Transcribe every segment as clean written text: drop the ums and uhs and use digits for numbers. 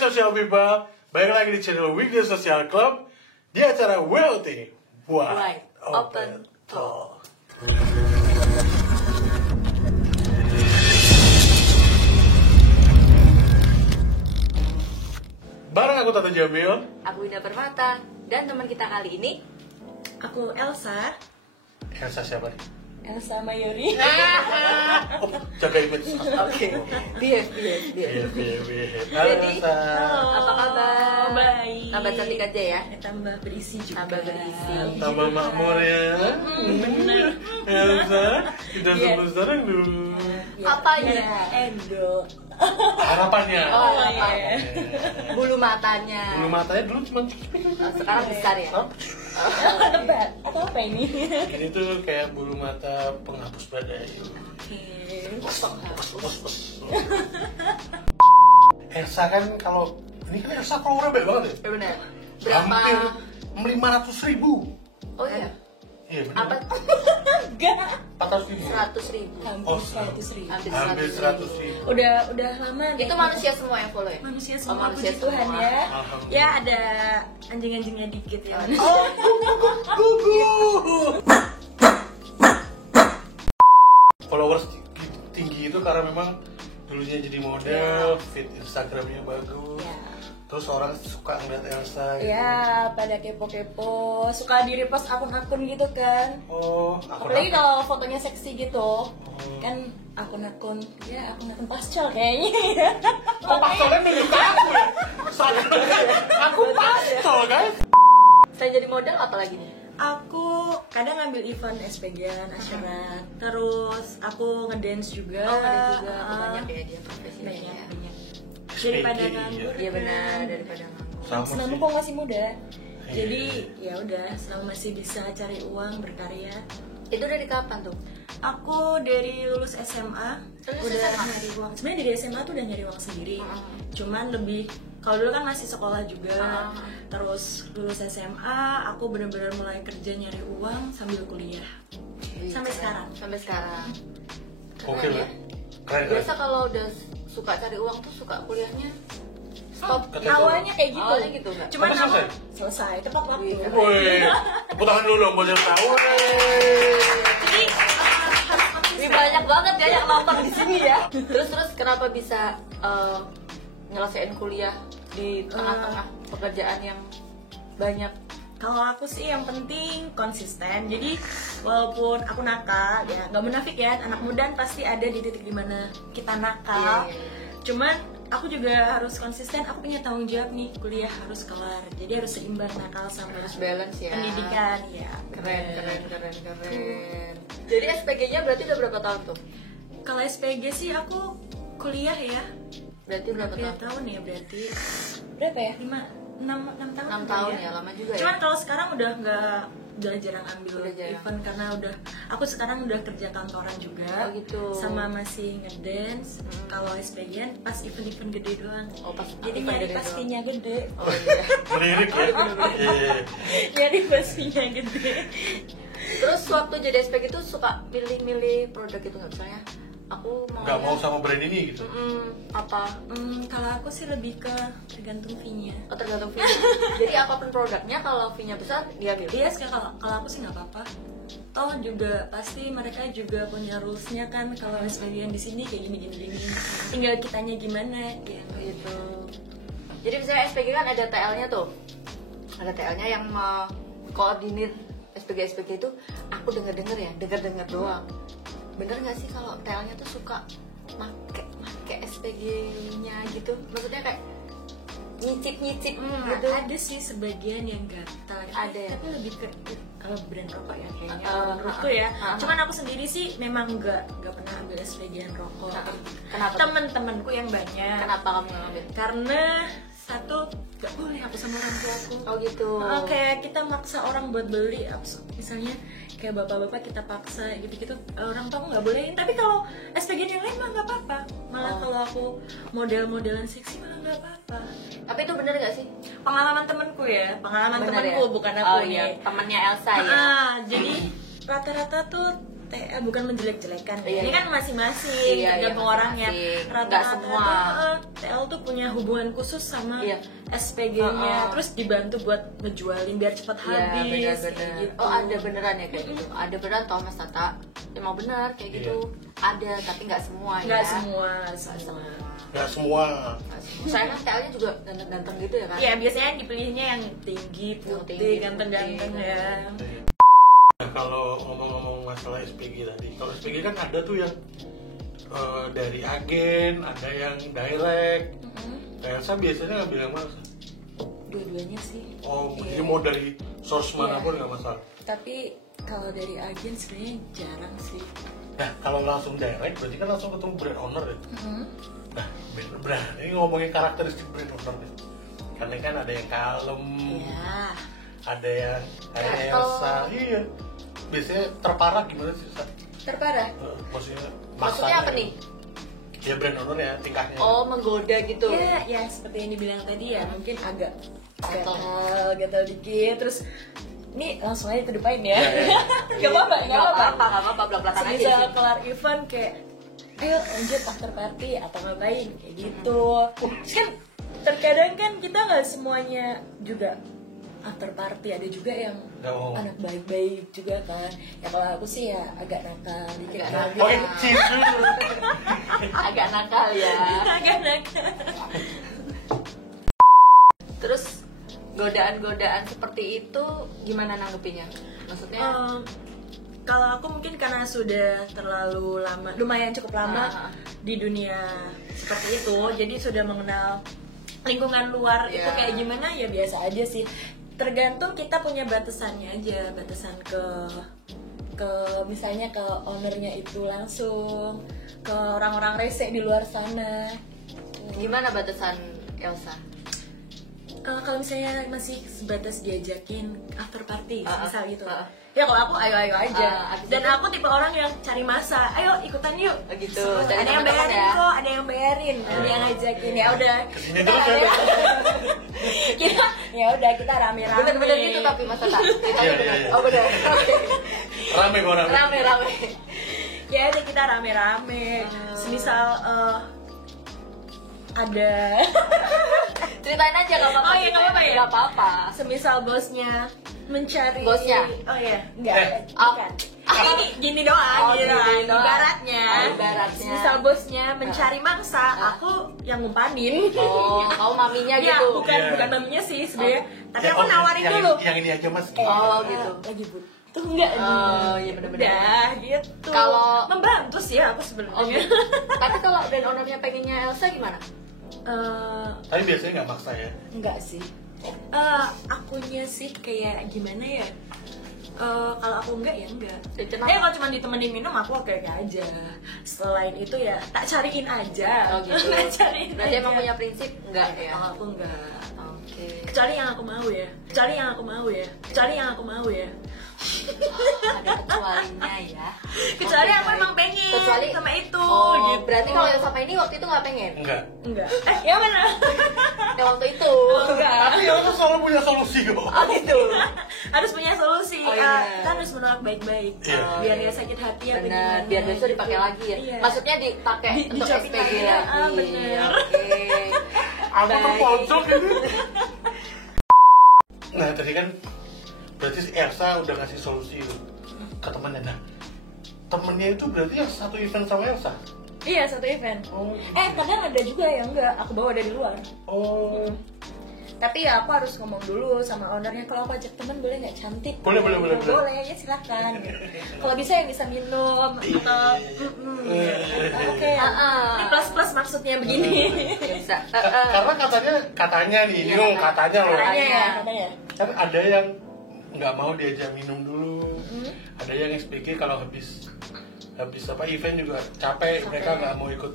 Social People, balik lagi di channel Weekday Social Club di acara WOT Wide Open Talk. Bareng aku Tata Jamil, aku Winda Permata, dan teman kita kali ini aku Elsa. Elsa siapa nih? Elsa Mayori. Oh, jaga image. Oke. Dia. Halo Jadi, Elsa. apa kabar? Baik. Tambah cantik aja ya. Tambah berisi juga. Tambah berisi. Tambah makmur ya. Bener. Elsa, tidak Iya. sebesar dulu. Apanya? Endo. Harapannya. Oh, iya. Bulu matanya. Bulu matanya dulu cuma Sekarang besar ya. Lebat. Atau apa ini? ini tuh kayak bulu mata penghapus badai. Elsa kan kalau ini kan Elsa kalau rebel banget ya. Benar. Berapa? Hampir 500.000. Oh iya. Iya Apa? benar. Enggak. 400.000. 100.000. Hampir Oh, 100.000. Hampir 100.000. Udah lama deh. Itu manusia semua yang follow ya? Manusia Oh, semua, manusia puji Tuhan semua. ya. Alhamdulillah. Ya ada anjing-anjingnya dikit ya. Oh, gugu. Followers tinggi itu karena memang dulunya jadi model, feed Instagramnya bagus. Ya. Terus orang suka ngeliat Elsa gitu. Ya, pada kepo-kepo, suka di repost akun-akun gitu kan. Oh, aku Apalagi kalau fotonya seksi gitu. Oh. Kan akun-akun pastel kayaknya. Oh, pastelnya nunjuk ke aku ya? Aku pastel guys. Saya jadi model apa lagi nih? Aku kadang ngambil event SPG-an, Asyarat. Terus aku ngedance juga. Oh, ada juga. Banyak ya dia profesinya. Banyak. SPG, Daripada nganggur. Iya benar, daripada nganggur. Sama Senang sih. mumpung masih muda. Iya. Jadi ya udah, selama masih bisa cari uang, berkarya. Itu dari kapan tuh? Aku dari lulus SMA Lulus udah SMA? nyari uang. Sebenarnya dari SMA tuh udah nyari uang sendiri. Mm-hmm. Cuman lebih kalau dulu kan masih sekolah juga. Terus lulus SMA, aku benar-benar mulai kerja nyari uang sambil kuliah. Sampai sekarang. Sampai sekarang. Oke Keren lah. ya? Keren. Biasa kalau udah suka cari uang tuh suka kuliahnya stop. Ketika- Awalnya kayak gitu. Awalnya gitu nggak? Cuman Tapi selesai? selesai tepat waktu. Wih, Woi, tepuk tangan dulu dong buat yang tahu. Jadi Ini banyak banget ya yang nonton di sini ya. Terus kenapa bisa nyelesain kuliah di tengah-tengah pekerjaan yang banyak? kalau aku sih yang penting konsisten. Jadi walaupun aku nakal ya, nggak munafik ya, anak muda pasti ada di titik dimana kita nakal. Iya. Cuman aku juga harus konsisten. Aku punya tanggung jawab nih, kuliah harus kelar. Jadi harus seimbang nakal sama Harus balance ya. pendidikan ya. Keren. Jadi SPG-nya berarti udah berapa tahun tuh? Kalau SPG sih aku kuliah ya. Berarti berapa Berapa tahun? tahun ya berarti? Berapa ya? 6 tahun. 6 tahun ya, lama juga ya. Cuman kalau sekarang udah nggak, udah jarang ambil Udah jarang. event karena aku sekarang udah kerja kantoran juga. Oh, gitu. Sama masih ngedance. Kalau SPG pas event-event gede doang. Oh, pas Jadi event nyari gede pastinya gede. Oh iya. Melirik ya. Iya. Nyari pastinya gede. Terus waktu jadi SPG itu suka milih-milih produk gitu nggak, misalnya aku mau Nggak mau sama brand ini gitu. apa? Kalau aku sih lebih ke tergantung fee-nya. Oh, tergantung fee. Jadi apapun produknya, kalau fee-nya besar dia ambil. Iya, kalau aku sih nggak apa-apa. Toh juga pasti mereka juga punya rules-nya kan, kalau SPG di sini kayak gini. Tinggal kitanya gimana gitu. Gitu. Jadi misalnya SPG kan ada TL-nya tuh. Ada TL-nya yang koordinir SPG itu. Aku denger doang. Bener nggak sih kalau TL-nya tuh suka make SPG-nya gitu? Maksudnya kayak nyicip gitu. Ada sih sebagian yang gatal. Ada ya? Tapi lebih ke brand rokok ya kayaknya. Menurutku ya. Cuman aku sendiri sih memang nggak pernah ambil SPG-an rokok. Kenapa? Temen-temenku yang banyak. Kenapa kamu nggak ngambil? Karena satu, nggak boleh aku sama orang tuaku. Oh gitu. Kayak kita maksa orang buat beli, misalnya kayak bapak-bapak kita paksa gitu-gitu, orang tua nggak bolehin. Tapi kalau SPG yang lain mah nggak apa-apa. Malah kalau aku model-modelan seksi malah nggak apa-apa. Tapi itu bener nggak sih? Pengalaman temenku ya, Bener temenku ya? bukan aku Oh iya, nih. temennya Elsa ya. Jadi rata-rata tuh bukan menjelek-jelekan. Iya, Ini iya. kan masing-masing, Iya, tergantung iya, orangnya. masing-masing. Nggak Rata-rata semua. tuh, TL tuh punya hubungan khusus sama Iya. SPG-nya, terus dibantu buat ngejualin biar cepat Iya, habis. benar-benar. kayak gitu. Oh, ada beneran ya kayak gitu. Ada beneran tau Mas Tata. Emang benar kayak gitu. Ada, tapi nggak semua Nggak ya. semua, semua. Nggak semua. Nggak semua. Saya kan TL-nya juga ganteng-ganteng gitu ya kan. Ya biasanya yang dipilihnya yang tinggi, putih, tinggi, ganteng-ganteng putih, ya. Nah, kalau ngomong-ngomong masalah SPG tadi, kalau SPG kan ada tuh yang dari agen, ada yang direct. Elsa biasanya ngambil yang mana? Dua-duanya sih. Oh, Iya. jadi mau dari source Iya. manapun nggak masalah. Tapi kalau dari agen sebenarnya jarang sih. Nah, kalau langsung direct berarti kan langsung ketemu brand owner ya. Nah, brand ini ngomongin karakteristik brand owner nih. Karena kan ada yang kalem, Ya. ada yang kayak Gatel. Elsa. Iya. Biasanya terparah gimana sih? Sa? Terparah. Maksudnya Maksudnya apa maksanya- nih? Ya brand owner ya tingkahnya. Oh, menggoda gitu. Ya, ya seperti yang dibilang tadi ya, mungkin agak Gatel. gatel dikit, terus ini langsung aja ke depan ya. Iya. Gak apa-apa, gak apa-apa. Nggak apa-apa, belak-belakan aja Semisal sih. kelar event kayak, ayo lanjut after party atau ngapain kayak gitu. Terus kan terkadang kan kita nggak semuanya juga after party, ada juga yang Oh. anak baik-baik juga kan. Ya kalau aku sih ya agak nakal dikit Agak kan. nakal. Oh, cicu. Agak nakal ya. Agak nakal. Terus godaan-godaan seperti itu gimana nanggepinnya? Maksudnya Kalau aku mungkin karena sudah terlalu lama, lumayan cukup lama Ah. di dunia seperti itu, jadi sudah mengenal lingkungan luar itu Yeah. kayak gimana ya biasa aja sih. Tergantung kita punya batasannya aja, batasan ke misalnya ke ownernya itu langsung, ke orang-orang rese di luar sana. gimana batasan Elsa? Kalau misalnya masih sebatas diajakin after party, misal gitu. Ah. Ya kalau aku ayo aja. Abis Dan itu? aku tipe orang yang cari masa. Ayo ikutan yuk. Oh, gitu. Seru. Cari Ada yang teman-teman bayarin ya? kok, ada yang bayarin, ada yang ngajakin. Ya udah. Kesini terus ya. Ya udah kita rame-rame. Bener-bener gitu tapi Mas Tata. Iya, iya, iya. Oh bener. Oke. Rame kok rame. Rame-rame. Ya udah kita rame-rame. Semisal ada Ceritain aja nggak apa-apa. Oh iya, nggak apa-apa ya? Nggak apa-apa. semisal bosnya mencari Bosnya? Oh iya, enggak. Oh. Bukan. Ini gini doang, Oh, gini gini doang. doang. Ibaratnya. Oh, ibaratnya. Misal bosnya mencari mangsa, aku yang ngumpanin. Oh, kamu maminya Ya, gitu. bukan Iya. bukan maminya sih sebenarnya. Tapi Ya, aku oh, nawarin yang dulu. Yang ini aja mas. Oh, gitu. Lagi butuh enggak? Oh, iya bener-bener. Udah, gitu. Kalau- membantu sih aku Oh, sebenarnya. gitu. Tapi kalau brand ownernya pengennya Elsa gimana? Tapi biasanya nggak maksa ya. Enggak sih. Akunya sih kayak gimana ya? Kalau aku enggak ya enggak. Kenapa? Kalau cuma ditemenin minum aku oke aja. Selain itu ya tak cariin aja. Oh gitu. Tak cariin Berarti aja. emang punya prinsip enggak ya? Kalau aku enggak. Oke. Kecuali yang aku mau ya. Kecuali yang aku mau ya. Kecuali yang aku mau ya. Ada kecualinya ya. Kecuali Oke, aku baik. emang pengen Kecuali sama itu. Oh, gitu. berarti kalau yang sama ini waktu itu nggak pengen? Enggak. enggak. Ya mana? Yang waktu itu. Enggak. Tapi ya aku selalu punya solusi kok. Oh gitu. Harus punya solusi. Oh, iya. Kita harus menolak baik-baik. Iya. Biar dia sakit hati ya Benar, biar besok dipakai lagi ya. Iya. Maksudnya dipakai untuk Dicopin SPG lagi. lagi. Ah, bener. Oke. Aku Baik. terpojok ini. Nah tadi kan berarti si Elsa udah ngasih solusi ke temennya. Nah temennya itu berarti yang satu event sama Elsa. Iya, satu event. Oh. Kadang ada juga yang enggak, aku bawa dari luar. Oh. Tapi ya aku harus ngomong dulu sama ownernya, kalau aku ajak teman boleh nggak cantik? Boleh, boleh, boleh, boleh. Boleh, ya silakan. Kalau bisa yang bisa minum atau oke. Ini plus maksudnya begini. Bisa. Karena katanya nih, ini Iya, katanya loh. Katanya ya, katanya. Kan ada yang nggak mau diajak minum dulu. Ada yang SPG kalau habis apa event juga capek. Mereka nggak mau ikut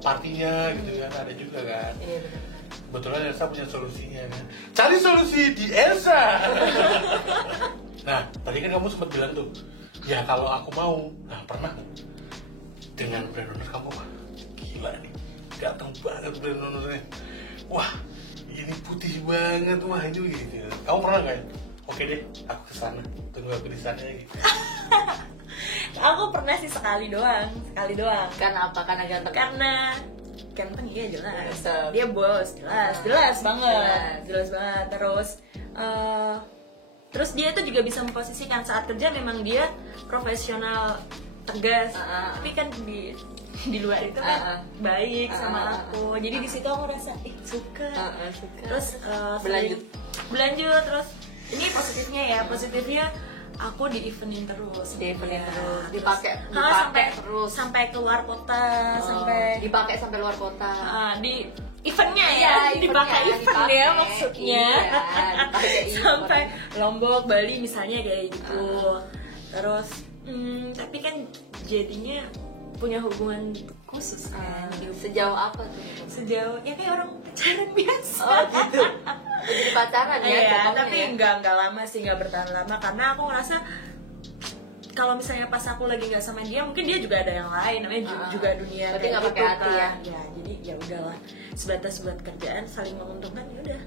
partinya gitu kan, ada juga kan. Iya benar. Kebetulan Elsa punya solusinya kan. Cari solusi di Elsa. Nah, tadi kan kamu sempat bilang tuh, ya kalau aku mau, nah pernah dengan brand owner kamu, wah gila nih, ganteng banget brand ownernya. Wah, ini putih banget, wah ini gitu. Kamu pernah nggak ya? Oke deh, aku kesana. Tunggu aku di sana ya. Gitu. Aku pernah sih sekali doang. Karena apa? Karena ganteng. Karena ganteng iya jelas. Mantap. Dia bos, jelas banget. Terus terus dia itu juga bisa memposisikan saat kerja memang dia profesional tegas. Tapi kan di luar itu kan baik sama aku. Jadi di situ aku rasa suka. Terus berlanjut terus ini positifnya aku di eventin terus dipakai terus sampai keluar kota dipakai sampai luar kota di eventnya ya dipakai event ya maksudnya sampai Lombok Bali misalnya kayak gitu terus tapi kan jadinya punya hubungan khusus kan sejauh apa tuh sejauh ya kayak orang pacaran biasa gitu jadi pacaran ya iya tapi ya? Enggak lama sih nggak bertahan lama karena aku ngerasa kalau misalnya pas aku lagi nggak sama dia mungkin dia juga ada yang lain namanya juga dunia berarti nggak pakai hati ya jadi ya udahlah sebatas buat kerjaan saling menguntungkan ya udah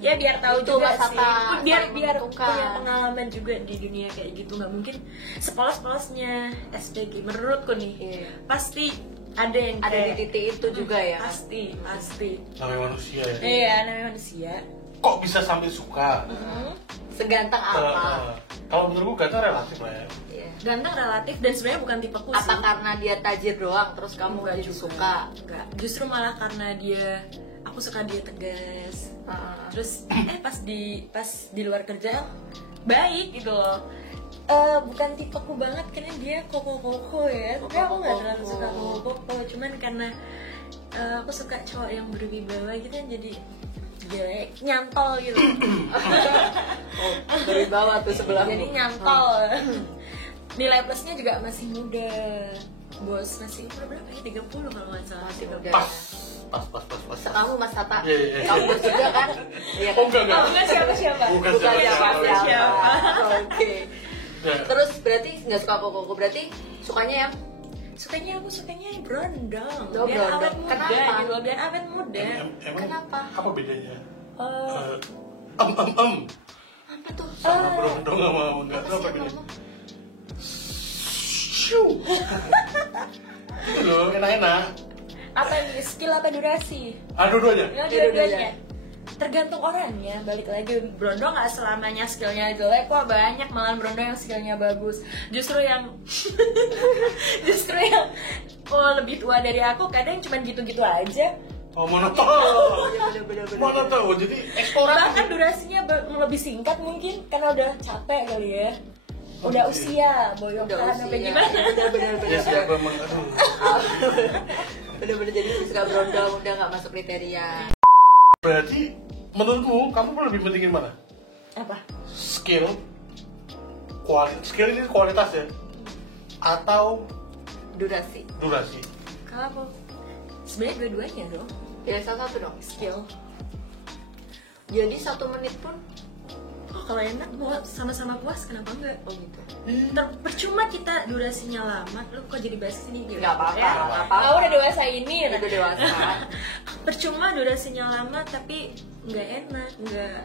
ya biar tahu itu juga sih biar punya pengalaman juga di dunia kayak gitu nggak mungkin sepolos-polosnya SPG menurutku nih pasti ada yang ada di titik itu juga ya pasti namanya manusia ya iya namanya manusia kok bisa sampai suka seganteng apa kalau menurutku ganteng relatif lah ya ganteng relatif dan sebenarnya bukan tipeku sih apa karena dia tajir doang terus kamu enggak jadi suka enggak justru malah karena aku suka dia tegas terus pas di luar kerja baik gitu loh bukan tipeku banget karena dia koko ya tapi aku nggak terlalu suka koko cuman karena aku suka cowok yang berwibawa gitu kan jadi jelek nyantol gitu berwibawa tuh sebelah jadi nyantol nilai plusnya juga masih muda bos masih umur berapa ya 30 kalau nggak salah masih muda pas kamu Mas Tata yeah. kamu juga kan iya kan bukan siapa bukan siapa oke terus berarti nggak suka koko berarti sukanya yang aku sukanya yang berondong biar awet muda kenapa? gitu biar awet muda emang kenapa apa bedanya apa tuh sama berondong sama enggak tuh apa bedanya itu loh enak apa nih skill apa durasi dua-duanya dua-duanya tergantung orangnya balik lagi berondong nggak selamanya skillnya jelek wah banyak malah berondong yang skillnya bagus justru yang lebih tua dari aku kadang cuma gitu-gitu aja monoton jadi eksplorasi bahkan durasinya lebih singkat mungkin karena udah capek kali ya udah usia boyokan apa gimana bener ya siapa emang bener-bener jadi suka berondong udah nggak masuk kriteria berarti menurutmu kamu lebih pentingin mana apa skill ini kualitas ya atau durasi kalau aku sebenarnya dua-duanya dong ya salah satu dong skill jadi 1 menit pun kalau enak buat sama-sama puas kenapa enggak gitu percuma kita durasinya lama lu kok jadi bahas ini gitu nggak apa-apa aku udah dewasa ini udah dewasa percuma durasinya lama tapi nggak enak nggak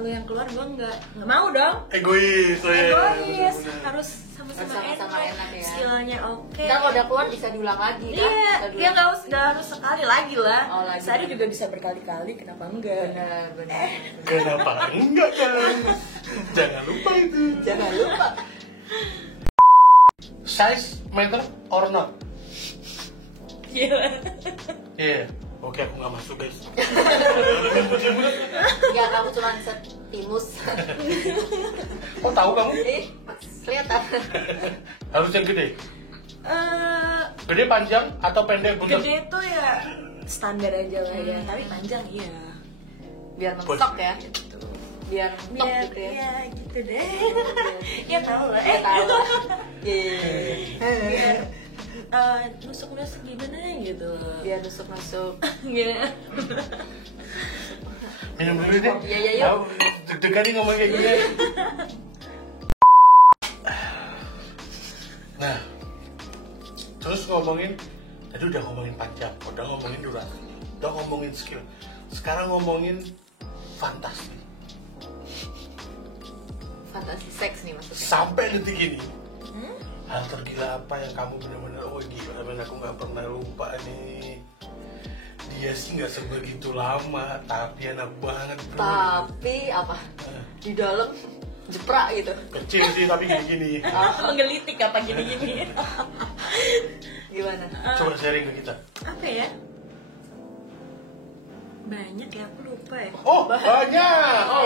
lu yang keluar gua nggak mau dong egois harus sama-sama enak ya skillnya oke kalau udah keluar bisa diulang lagi kan iya nggak harus sekali lagi lah lagi. Saya juga bisa berkali-kali kenapa enggak benar kenapa enggak kan jangan lupa size matter or not iya oke aku nggak masuk guys ya kamu cuma setimus oh tahu kamu kelihatan harus yang gede gede panjang atau pendek buntut gede tuh ya standar aja lah ya tapi panjang iya biar mentok ya gitu. biar mentok gitu ya iya gitu deh ya tahu lah biar nusuk-nusuk gimana gitu biar nusuk-nusuk ya minum dulu deh iya deg-degan nih ngomong kayak gini nah terus ngomongin tadi udah ngomongin panjang udah ngomongin durasi udah ngomongin skill sekarang ngomongin fantasi fantasi seks nih maksudnya. Sampai detik ini. Hal tergila apa yang kamu benar-benar gila, men, aku nggak pernah lupa nih. Dia sih nggak sebegitu lama, tapi enak banget bro. Tapi apa? Di dalam jeprak gitu. Kecil sih tapi gini-gini. Menggelitik apa gini-gini. Gimana? Coba sharing ke kita. Apa ya? Banyak ya, aku lupa ya. Oh banyak. Oh,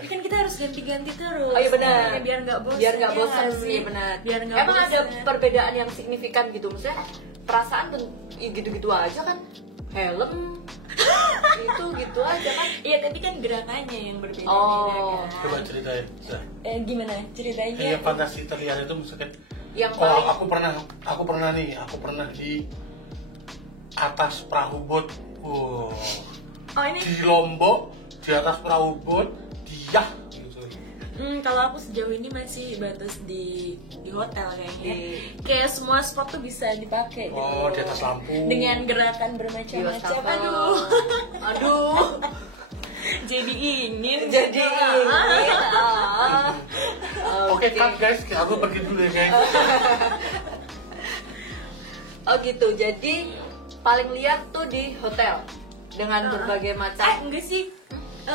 Ini kan kita harus ganti-ganti terus. Oh iya benar. Ya, biar nggak bosan. Biar nggak ya bosan nggak sih benar. Biar nggak Emang bosan. ada perbedaan yang signifikan gitu, maksudnya perasaan tuh gitu-gitu aja kan. Helm itu gitu aja kan. Iya, tapi kan gerakannya yang berbeda. Oh. Kan? coba ceritain. Gimana ceritanya? Yang fantasi terlihat itu misalkan. Yang Oh, paling aku pernah di atas perahu bot. Wow. Oh ini. Di Lombok, di atas perahu bot, dia gitu. Kalau aku sejauh ini masih batas di hotel kayaknya. Di- Kayak semua spot tuh bisa dipakai gitu. Oh, di atas lampu. Dengan gerakan di bermacam-macam. wastafel. Aduh. Aduh. Jadi ingin. Jadi gitu. ini. Oke, cut guys, aku pergi dulu ya guys. Oh gitu. Jadi paling liar tuh di hotel dengan berbagai macam Enggak sih. di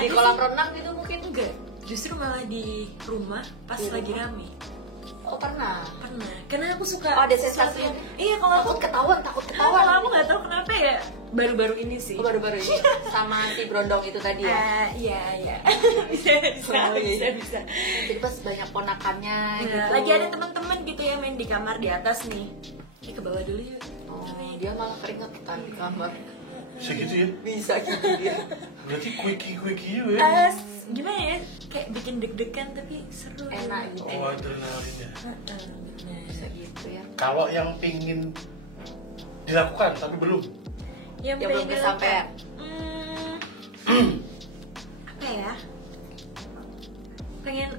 Ada kolam sih. renang gitu mungkin. Enggak. Justru malah di rumah pas Di lagi rumah? rame. Oh pernah. Pernah. Karena aku suka. Oh, ada sesuatu sensasi. yang- Iya, kalau aku Takut kalau ketahuan. aku nggak tahu kenapa ya baru-baru ini sih. Oh, baru-baru ini sama si Brondong itu tadi ya. Iya. bisa, Oh, iya. bisa. Jadi pas banyak ponakannya Nah, gitu. lagi ada teman-teman gitu ya main di kamar di atas nih. Ke bawah dulu yuk. Oh, dia malah keringetan di kamar. Bisa gitu ya? Bisa gitu dia. Berarti quickie ya? Gimana ya? Kayak bikin deg-degan tapi seru. Enak gitu. Oh, adrenalin ya. Bisa gitu ya. Kalau yang pingin dilakukan tapi belum. Yang belum pengen kesampaian. Apa ya? Pengen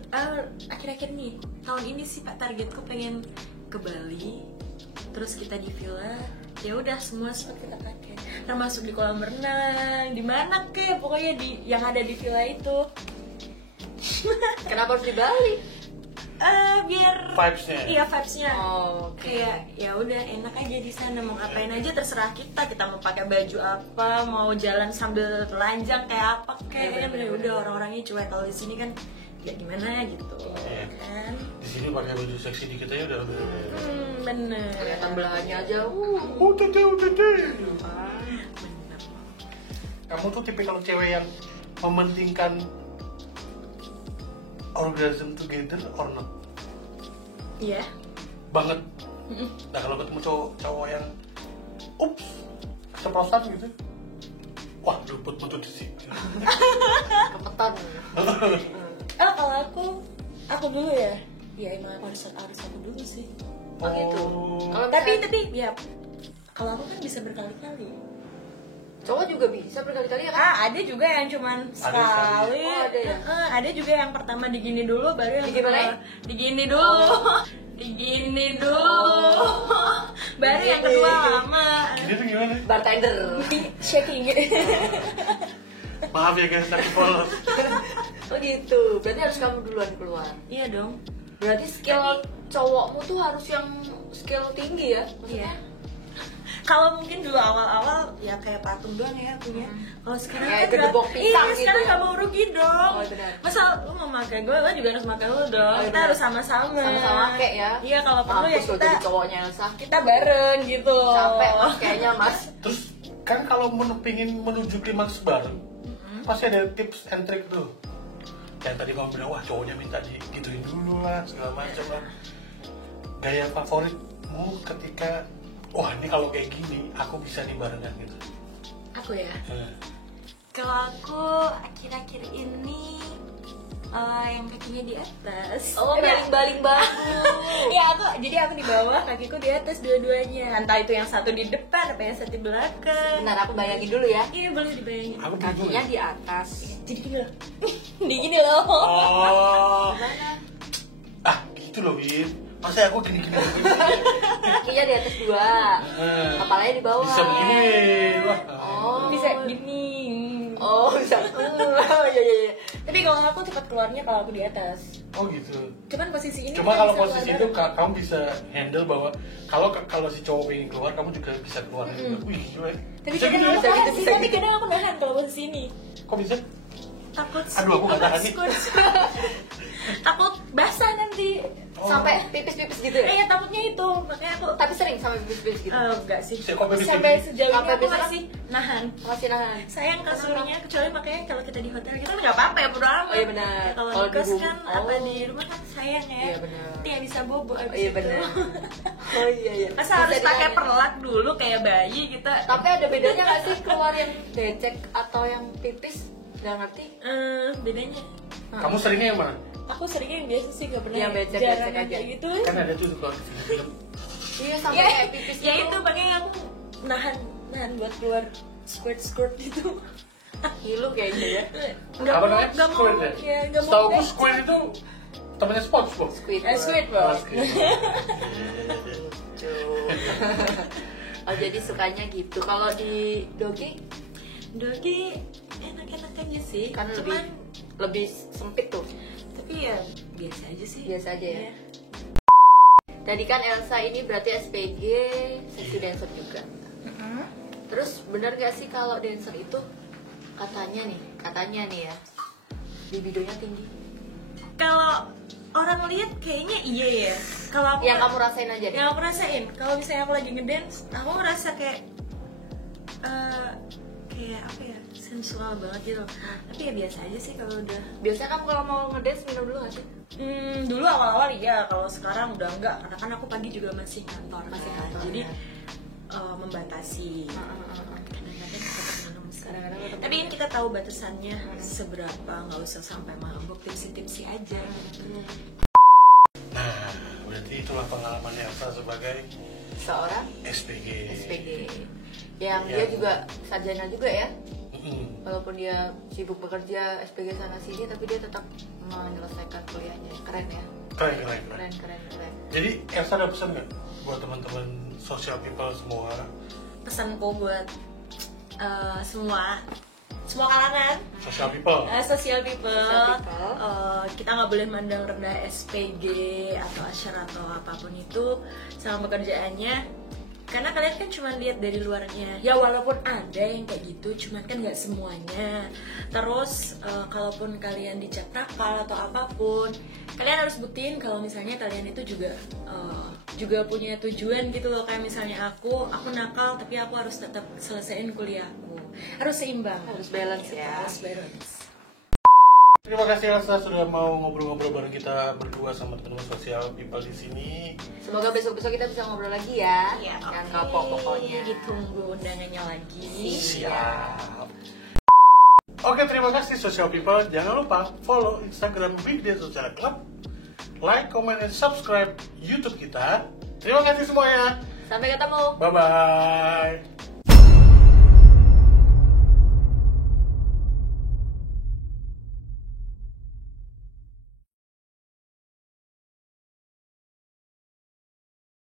akhir-akhir nih tahun ini sih Pak targetku pengen ke Bali. Terus kita di villa. Ya udah semua spot kita pakai. Termasuk di kolam renang, di mana ke? Pokoknya di yang ada di villa itu. Kenapa harus di Bali? Biar Vibes-nya. Iya, vibes-nya. Oh, oke. Kayak ya udah enak aja di sana, mau ngapain aja terserah kita mau pakai baju apa, mau jalan sambil telanjang kayak apa Iya, kayak bener, udah orang-orangnya cuek. Kalau di sini kan ya gimana gitu Iya. kan. Di sini pakai baju seksi dikit aja udah. Bener. Kelihatan belahannya aja. Udah. Bener. Kamu tuh tipikal cewek yang mementingkan orgasm together or not? Iya. Banget. Nah kalau ketemu cowok yang ups, keceplosan gitu, wah luput di sini. Kepetan. Kalau aku dulu ya. Ya emang harus aku dulu sih. Oh gitu. Kalau Tapi misalnya- ya kalau aku kan bisa berkali-kali. cowok juga bisa berkali-kali ya kan? Ada juga yang cuman sekali. Oh, ada ya? Ada juga yang pertama digini dulu, baru yang Digimana? kedua digini dulu. Digini dulu. Baru yang kedua lama. Ini tuh gimana? Bartender. Shaking gitu. Maaf ya guys, tapi polos. Oh gitu. Berarti harus kamu duluan keluar. Iya dong. Berarti skill cowokmu tuh harus yang skill tinggi ya? Iya. Kalau mungkin dulu awal-awal ya kayak patung doang ya punya. Kalau sekarang Kayak kan gedebok pisang iya, sekarang gitu. nggak mau rugi dong. Oh, benar. Masa lu mau pakai gue juga harus pakai lu dong. Oh, iya, Kita benar. harus sama-sama. Sama-sama pakai ya. Iya, kalau perlu ya Mampus kalau kita jadi cowoknya Elsa. kita bareng gitu. Capek mas kayaknya mas. Terus kan kalau pengen menuju klimaks bareng, pasti ada tips and trick tuh. Kayak tadi kamu bilang, wah cowoknya minta digituin dulu lah, segala macam lah. Gaya favoritmu ketika, wah ini kalau kayak gini, aku bisa nih barengan gitu. Aku ya. Eh, Kalau aku akhir-akhir ini yang kakinya di atas. Oh baling-baling bagus. Ya jadi aku di bawah, kakiku di atas dua-duanya. Entah itu yang satu di depan, apa yang satu di belakang. Bentar aku bayangin dulu ya. Iya boleh dibayangin. aku Kakinya di atas. Jadi gini loh. Di gini loh. Oh, Gimana? gitu loh Win. Masa aku gini-gini. Kakinya di atas dua. Kepalanya di bawah. Bisa begini, Win. Wah. Oh Bisa gini. Oh bisa. Oh iya iya. Tapi kalau aku cepat keluarnya kalau aku di atas. Oh gitu. Cuman posisi ini Cuma kita kalau bisa posisi keluar itu bareng. kamu bisa handle bahwa kalau si cowok pengen keluar, kamu juga bisa keluar juga. Wih gila. Tapi Bisa kadang gitu ya? aku nahan gitu, sih, bisa tapi gitu. kadang aku nahan kalau posisi ini. Kok bisa? Takut Aduh, aku nggak tahan nih. Takut basah nanti. Oh. Sampai pipis-pipis gitu ya? Iya takutnya itu, makanya aku Tapi sering sampai pipis-pipis gitu. enggak sih. Kok pipis-pipis? Sampai sejauh ini Sampai aku besok? masih nahan. Masih nahan. Sayang kasurnya, kecuali makanya kalau kita di hotel kita nggak apa-apa ya, bodo amat. Oh, iya benar. Ya, kalau Kalau di kos di kan rumah- apa oh. di rumah kan sayang ya. Iya, benar. Nanti yang bisa bobo abis Oh, iya itu. benar. Oh iya iya. Masa harus Bisa pakai dinahan. perlak dulu kayak bayi kita. Tapi ada bedanya nggak sih keluar yang becek atau yang pipis? Nggak ngerti. Bedanya. Kamu seringnya yang mana? Aku seringnya yang biasa sih, gak pernah Yang becek-becek jarang yang aja. kayak gitu. Kan ada tuh kalau di film. Iya sampai Ya, kayak pipis ya gitu. itu makanya aku nahan buat keluar squirt gitu. Ngilu kayaknya ya. Nggak Apa mau, namanya? nggak mau, Squid ya? ya, nggak mau. Setahu aku Squid itu temannya SpongeBob. Squid. Squid Oh, Ball. Squid. Oh jadi sukanya gitu. Kalau di Dogi Dogi enak-enak aja sih. kan Cuman, lebih sempit tuh. tapi ya biasa aja sih. Biasa aja ya. Iya. Tadi kan Elsa ini berarti SPG sexy dancer juga. Terus benar gak sih kalau dancer itu katanya nih ya libidonya tinggi? Kalau orang lihat kayaknya iya ya. Kalau aku Yang kamu rasain aja deh. yang aku rasain, kalau misalnya aku lagi ngedance, aku ngerasa kayak kayak apa ya, sensual banget gitu. Tapi ya biasa aja sih kalau udah. Biasanya kamu kalau mau ngedance minum dulu gak sih? Dulu awal-awal iya, kalau sekarang udah enggak, karena kan aku pagi juga masih kantor. Masih kan. kantor, Jadi ya. membatasi. Kadang-kadang tetap minum sih. Kadang-kadang tetap Tapi kan kita tahu batasannya seberapa, nggak usah sampai mabuk, tipsi-tipsi aja. Nah, berarti itulah pengalaman Elsa sebagai Seorang SPG. SPG yang Ya. dia juga sarjana juga ya. Mm-mm. Walaupun dia sibuk bekerja SPG sana sini, tapi dia tetap menyelesaikan kuliahnya. Keren ya. Keren. Jadi Elsa ada pesan nggak buat teman-teman social people semua? Pesanku buat semua kalangan, Social people. social people, Social people. kita nggak boleh mandang rendah SPG atau asyar atau apapun itu sama pekerjaannya, karena kalian kan cuma lihat dari luarnya ya, walaupun ada yang kayak gitu, cuman kan nggak semuanya. Terus kalaupun kalian dicap nakal atau apapun, kalian harus buktiin kalau misalnya kalian itu juga punya tujuan gitu loh. Kayak misalnya aku nakal tapi aku harus tetap selesaiin kuliahku, harus seimbang, Harus balance ya. harus balance. Terima kasih Elsa sudah mau ngobrol-ngobrol bareng kita berdua sama teman-teman social people di sini. Semoga besok-besok kita bisa ngobrol lagi ya. Ya, Jangan oke. kapok pokoknya. Ditunggu undangannya lagi. Siap. Oke, terima kasih social people. Jangan lupa follow Instagram Weekday Social Club, like, comment, and subscribe YouTube kita. Terima kasih semuanya. Sampai ketemu. Bye bye.